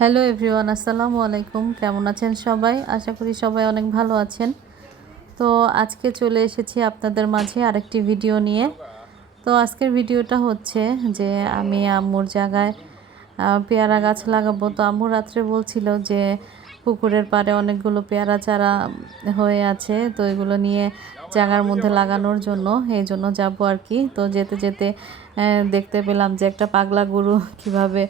Hello everyone আসসালামু আলাইকুম। কেমন আছেন সবাই? আশা করি সবাই অনেক ভালো আছেন। তো আজকে চলে এসেছি আপনাদের মাঝে আরেকটি ভিডিও নিয়ে। তো আজকের ভিডিওটা হচ্ছে যে আমি আম্মুর জায়গায় পেয়ারা গাছ লাগাবো। তো আম্মু রাত্রে বলছিল যে পুকুরের পাড়ে অনেকগুলো পেয়ারা চারা হয়ে আছে, তো এগুলো নিয়ে জায়গার মধ্যে লাগানোর জন্য এই জন্য যাব আর কি। তো যেতে যেতে দেখতে পেলাম যে একটা পাগলা গরু কীভাবে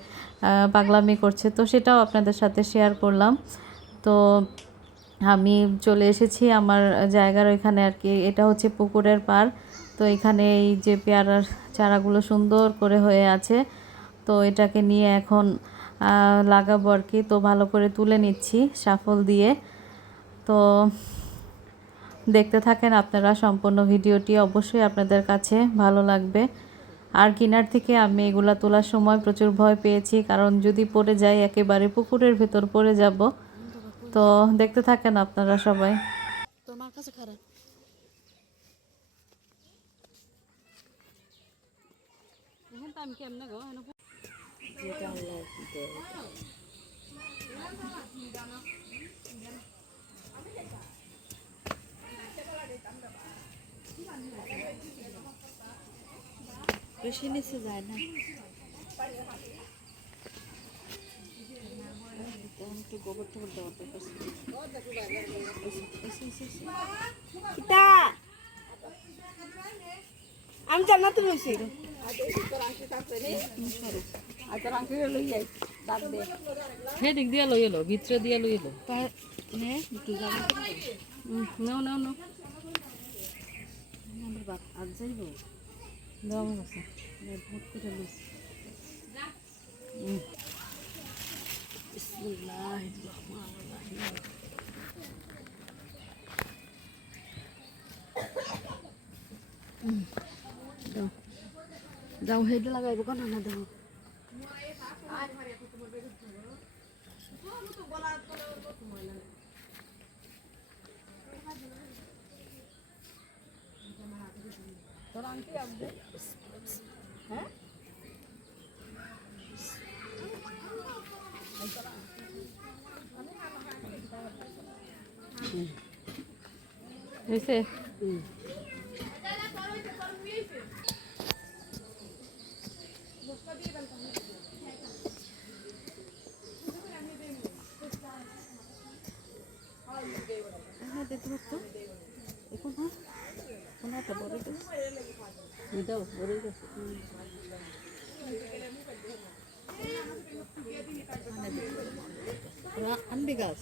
পাগলামি করছে। তো সেটাও আপনাদের সাথে শেয়ার করলাম। তো আমি চলে এসেছি আমার জায়গার ওইখানে আর কি। এটা হচ্ছে পুকুরের পাড়। তো এখানে এই যে পেয়ারার চারাগুলো সুন্দর করে হয়ে আছে। তো এটাকে নিয়ে এখন লাগাবো আর কি। তো ভালো করে তুলে নিচ্ছি সাফল দিয়ে। তো দেখতে থাকেন আপনারা সম্পূর্ণ ভিডিওটি। অবশ্যই আপনাদের কাছে ভালো লাগবে। আর কিনার থেকে আমি এগুলা তোলার সময় প্রচুর ভয় পেয়েছি কারণ যদি পড়ে যাই একেবারে পুকুরের ভেতর পড়ে যাব। তো দেখতে থাকেন আপনারা সবাই। তোমার কাছে খারাপ। আমি কেমনে গো? এখন যেটা আল্লাহ দেয় বেশি নিচে যায় না গোবর টোবর দেওয়ার দরকার। আমি জান্নাতে রইছি হেদিক দিয়া লই এলো ভিতরে দিয়া লই এলো। নাও নাও নাও। আমার বাপ আজ যাইব? আমার কাছে ভোট করে রহমানির দাও। হেড লাগাইব কেন? না দাও হয়েছে? হ্যাঁ দেখতে পাচ্ছ এখন হ্যাঁ? কোনো একটা বড় দেশ দাও বড় গেছে আনবি গাছ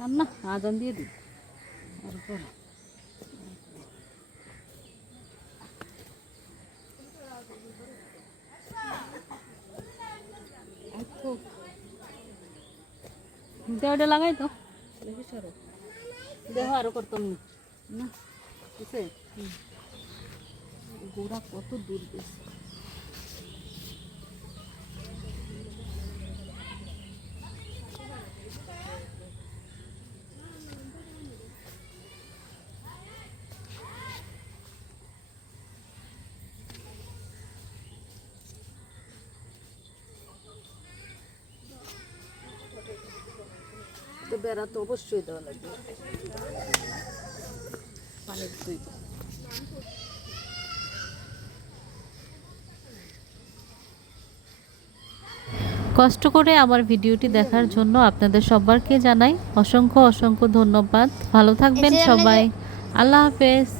আর না আজান দিয়ে দিই আর পরে আচ্ছা দেওয়াটা লাগাই তো দেখি সরো দেহ আরও করতাম না না বুঝছে গোড়া কত দূর গেছে। তো বেড়া তো অবশ্যই দেওয়া লাগবে। কষ্ট করে আমার ভিডিওটি দেখার জন্য আপনাদের সবারকে জানাই অসংখ্য অসংখ্য ধন্যবাদ। ভালো থাকবেন সবাই। আল্লাহ হাফেজ।